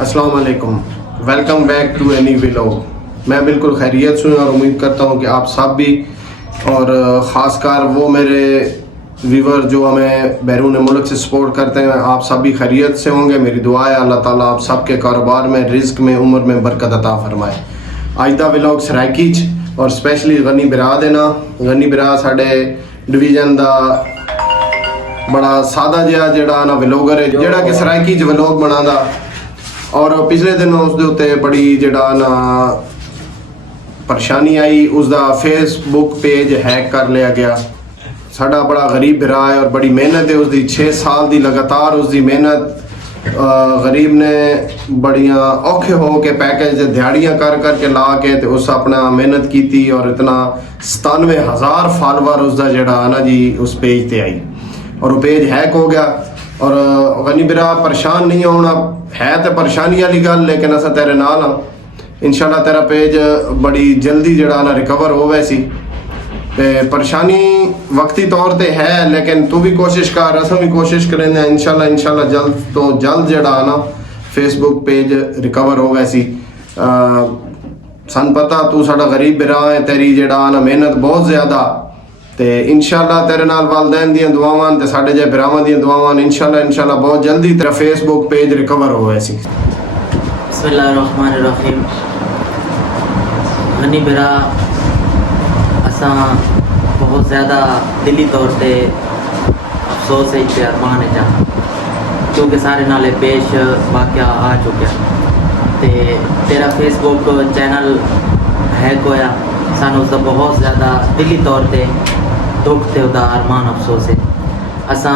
अस्सलाम वालेकुम, welcome back to Annie vlog. मैं बिल्कुल खैरियत से हूँ और उम्मीद करता हूँ कि आप सब भी, और ख़ासकर वो मेरे व्यूवर जो हमें बैरून मुल्क से सपोर्ट करते हैं, आप सब भी खैरियत से होंगे। मेरी दुआ है अल्लाह ताला आप सब के कारोबार में, रिस्क में, उम्र में बरकत अता फरमाए। आज का व्लॉग सराइकीच और स्पैशली गनी बिरा देना। गनी बिरा साढ़े डिवीजन का बड़ा सादा जिहा जिहड़ा ना व्लॉगर है, जिहड़ा कि सराइकी च व्लॉग बनांदा। और पिछले दिन उसदे उत्ते बड़ी जिहड़ा ना परेशानी आई, उसका फेसबुक पेज हैक कर लिया गया। साडा बड़ा गरीब बिरा है और बड़ी मेहनत है उसकी, 6 साल की लगातार उसकी मेहनत। गरीब ने बड़िया औखे हो के पैकेज दिहाड़ियाँ कर करके ला के तो उस अपना मेहनत की थी, और इतना 97,000 फॉलोवर उसका जड़ा ना जी उस पेज ते आई, और वो पेज हैक हो गया। और गनी बिरा परेशान नहीं होना है तो परेशानी वाली गल, लेकिन असा तेरे नाल हाँ। इंशाल्लाह तेरा पेज बड़ी जल्दी जड़ा ना रिकवर हो वैसी। ते परेशानी वक्ती तौर पे है, लेकिन तू भी कोशिश कर, अस भी कोशिश करें इंशाल्लाह जल्द तो जल्द जड़ा ना फेसबुक पेज रिकवर हो वैसी। सन पता तू साडा गरीब बिरा है, तेरी जड़ा ना मेहनत बहुत ज़्यादा, ते इंशाल्लाह तेरे नाल वालदैन दियां दुआवां ते साडे जे बिरावां दियां दुआवां, इंशाल्लाह बहुत जल्दी तेरा फेसबुक पेज रिकवर हो वैसी। बिस्मिल्लाहिर्रहमानिर्रहीम। गनी बिरा असा बहुत ज़्यादा दिली तौर पे अफसोस है कि अरमान है, क्योंकि सारे नाले पेश वाक़या आ चुका ते तेरा फेसबुक चैनल हैक होया। सानू उसका बहुत ज़्यादा दिली तौर पे दुख ते उदा अरमान अफसोस है। असा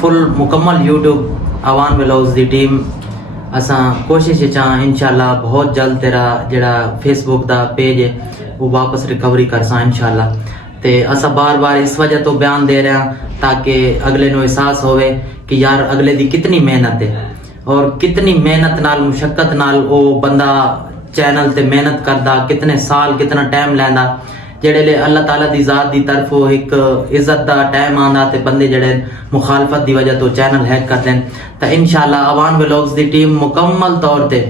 फुल मुकम्मल यूट्यूब आवान व्लॉग्स की टीम असा कोशिश चाह इंशाल्लाह बहुत जल्द तेरा जड़ा फेसबुक का पेज है वो वापस रिकवरी करसा इंशाल्लाह। ते असा बार बार इस वजह तो बयान दे रहे हैं ताकि अगले नु एहसास होवे कि यार अगले दी कितनी मेहनत है और कितनी मेहनत नाल मुशक्कत नाल वो बंदा चैनल ते मेहनत करदा, कितने साल कितना टाइम लैंदा, जेड़े ले अल्लाह ताला दी ज़ात दी तरफों एक इज्जत दा टाइम आंदा ते बंदे जेड़े मुखालफत दी वजह तो चैनल हैक कर देन। तो इंशाल्लाह आवान व्लॉग्स दी टीम मुकम्मल तौर ते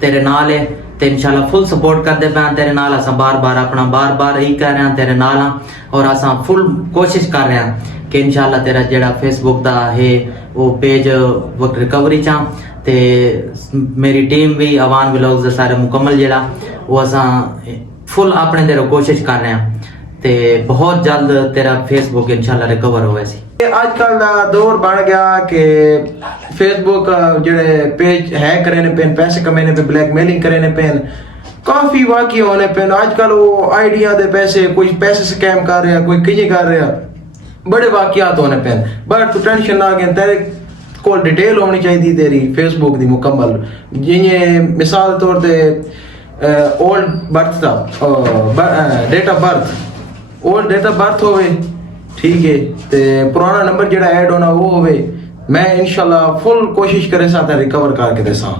तेरे नाल है ते इंशाल्लाह फुल सपोर्ट करदे पैन तेरे नाल। असा बार बार यही कह रहे हैं तेरे नाल हाँ, और असा फुल कोशिश कर रहे हैं कि इंशाल्लाह तेरा जेड़ा फेसबुक दा है वो पेज वो रिकवरी चा। ते मेरी टीम भी आवान व्लॉग्स दे सारे मुकम्मल जेड़ा वो असा फुल अपने तेरे कोशिश कर रहे हैं ते बहुत जल्द तेरा फेसबुक इंशाल्लाह रिकवर होवे सी। आजकल का दौर बन गया कि फेसबुक जेड़े पेज हैक करने पेन, पैसे कमाने पे, ब्लैकमेलिंग करने पेन, काफी वाकई होने पेन। आजकल वो आइडिया दे पैसे, कोई पैसे स्कैम कर रहा, कोई किए कर रहा, बड़े वाकयात होने पेन। बट तू टेंशन ना गया, तेरे को डिटेल होनी चाहिए तेरी फेसबुक दी मुकम्मल। जियां मिसाल तौर पे ओल्ड बर्थ का date of birth, old date of birth होवे, ठीक है, ते पुराना नंबर जेड़ा ऐड होना वो होवे। मैं इंशाल्लाह फुल कोशिश करे साथ रिकवर करके देसा।